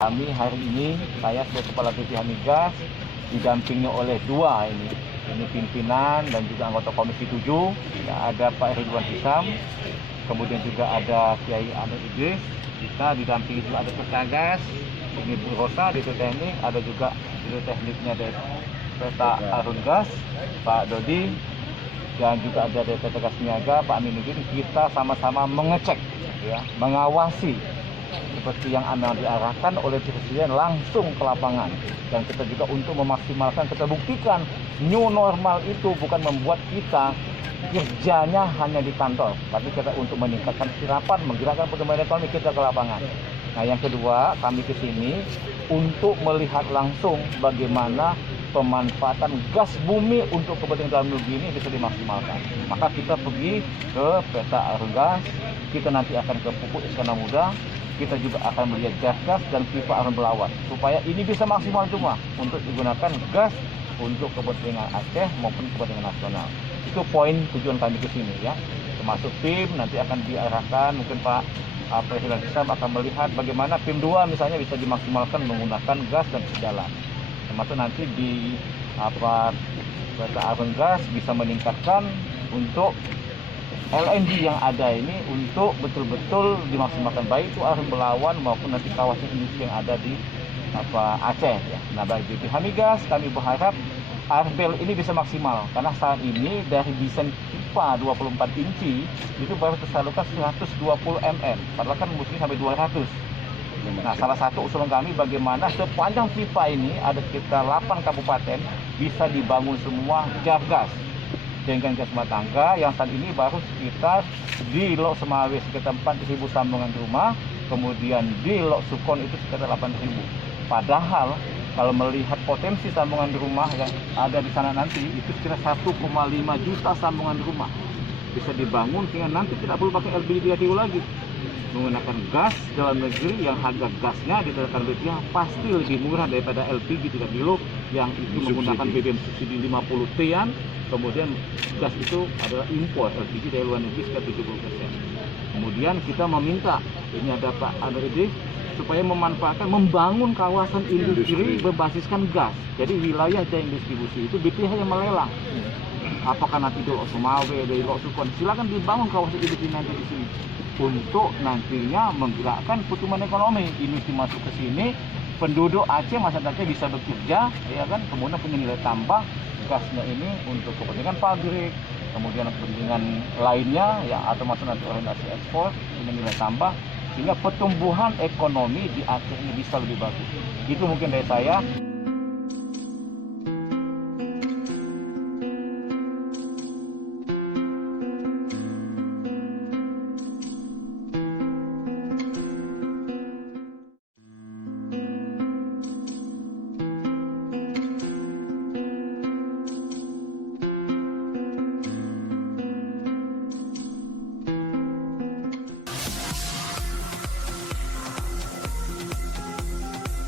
Kami hari ini, saya sebagai Kepala BPH Migas, didampingi oleh dua ini pimpinan dan juga anggota Komisi 7, ada Pak Ridwan Hisam, kemudian juga ada Kiai Ahmad Idris, kita didampingi juga ada Pesagas, ini Bu Rosa, Direktur Teknik, ada juga Direktur Tekniknya dari PT Arun Gas, Pak Dodi, dan juga ada dari PT Gas Niaga, Pak Aminuddin. Kita sama-sama mengecek, mengawasi seperti yang amal diarahkan oleh Presiden langsung ke lapangan. Dan kita juga untuk memaksimalkan, kita buktikan new normal itu bukan membuat kita kerjanya hanya di kantor, tapi kita untuk meningkatkan sirapan, menggerakkan pertumbuhan ekonomi kita ke lapangan. Nah, yang kedua, kami ke sini untuk melihat langsung bagaimana pemanfaatan gas bumi untuk kepentingan dalam negeri ini bisa dimaksimalkan. Maka kita pergi ke PT Arun Gas, kita nanti akan ke Pupuk Iskandar Muda, kita juga akan melihat gas dan pipa Arun Belawan, supaya ini bisa maksimal semua untuk digunakan gas untuk kepentingan Aceh maupun kepentingan nasional. Itu poin tujuan kami ke sini ya. Termasuk tim nanti akan diarahkan, mungkin Pak Presiden Hisam akan melihat bagaimana PIM 2 misalnya bisa dimaksimalkan menggunakan gas dan sejalan. Termasuk nanti di PT Arun Gas bisa meningkatkan untuk LNG yang ada ini untuk betul-betul dimaksimalkan, baik itu Arun Belawan maupun nanti kawasan industri yang ada di Aceh ya. Nah, bagi BPH Migas kami berharap RBL ini bisa maksimal, karena saat ini dari desain pipa 24 inci itu baru tersalurkan 120 mm, padahal kan mestinya sampai 200. Nah, salah satu usulan kami bagaimana sepanjang pipa ini ada sekitar 8 kabupaten bisa dibangun semua jar gas dengan gas rumah tangga yang saat ini baru sekitar di Lok Semawe sekitar 4.000 sambungan rumah, kemudian di Lok Sukon itu sekitar 8.000. Padahal kalau melihat potensi sambungan rumah yang ada di sana nanti itu sekitar 1,5 juta sambungan rumah bisa dibangun sehingga nanti tidak perlu pakai LPG 3 kilo lagi, menggunakan gas dalam negeri yang harga gasnya diterapkan BPH pasti lebih murah daripada LPG 3 kilo yang itu menggunakan BBM subsidi 50 T-an. Kemudian gas itu adalah impor LPG dari luar negeri sekitar 70%. Kemudian kita meminta, ini ada Pak Andri, supaya memanfaatkan, membangun kawasan industri berbasiskan gas. Jadi wilayah jaring distribusi itu BPH yang melelang. Apakah nanti di Lok Semawe, dari Lok Sukon, silakan dibangun kawasan industri nanti di sini untuk nantinya menggerakkan pertumbuhan ekonomi. Industri masuk ke sini, penduduk Aceh, masyarakatnya bisa bekerja, ya kan, kemudian punya nilai tambah. Gasnya ini untuk kepentingan pabrik, kemudian kepentingan lainnya ya, atau masuk nanti orientasi ekspor dengan nilai tambah, sehingga pertumbuhan ekonomi di Aceh ini bisa lebih bagus. Itu mungkin dari saya.